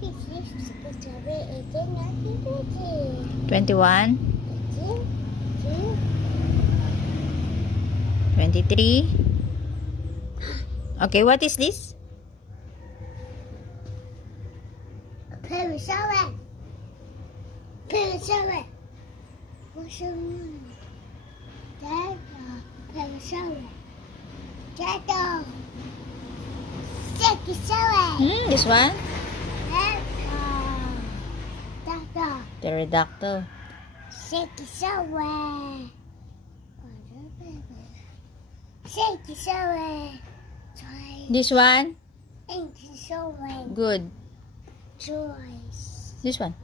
21, 23. Okay, what is this? Perusawa. Perusawa. Dada. Perusawa. Dada. Sekisawa. This one? Dada. Pterodactyl. Sekisawa. Sekisawa. This one? Sekisawa. Good. Choice. This one?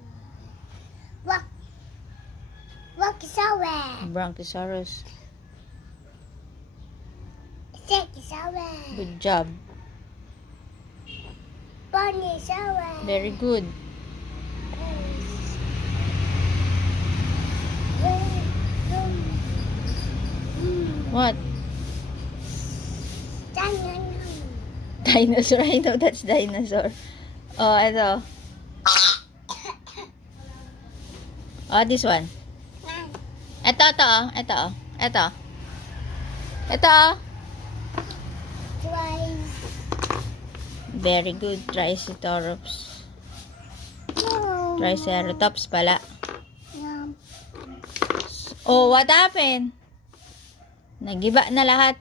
Wakisawa. Brontosaurus. Sekisawa. Good job. Bonisawa. Very good. What? Dinosaur. I know that's dinosaur. Oh, ito. Oh, this one. Ito. Twice. Very good. Triceratops. Triceratops pala. Oh, what happened? Nagiba na lahat.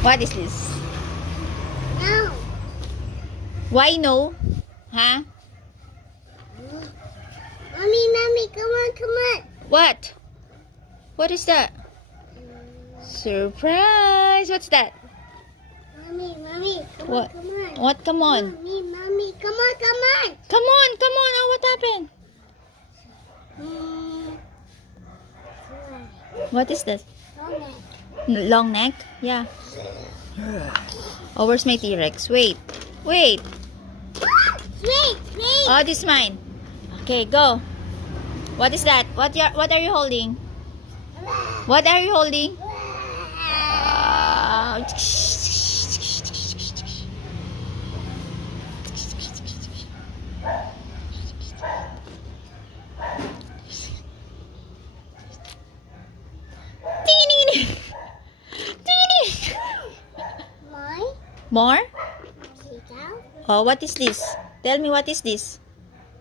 What is this? No. Why no? Huh? Mommy, come on. What? What is that? Surprise! What's that? Mommy, What? come on. What? Come on. Mommy, come on. Come on. Oh, what happened? What is that? Long neck? Yeah. Oh, where's my T-Rex? Wait. Wait. Oh, this is mine. Okay, go. What is that? What are you holding? What are you holding? More? Oh, what is this? Tell me, what is this?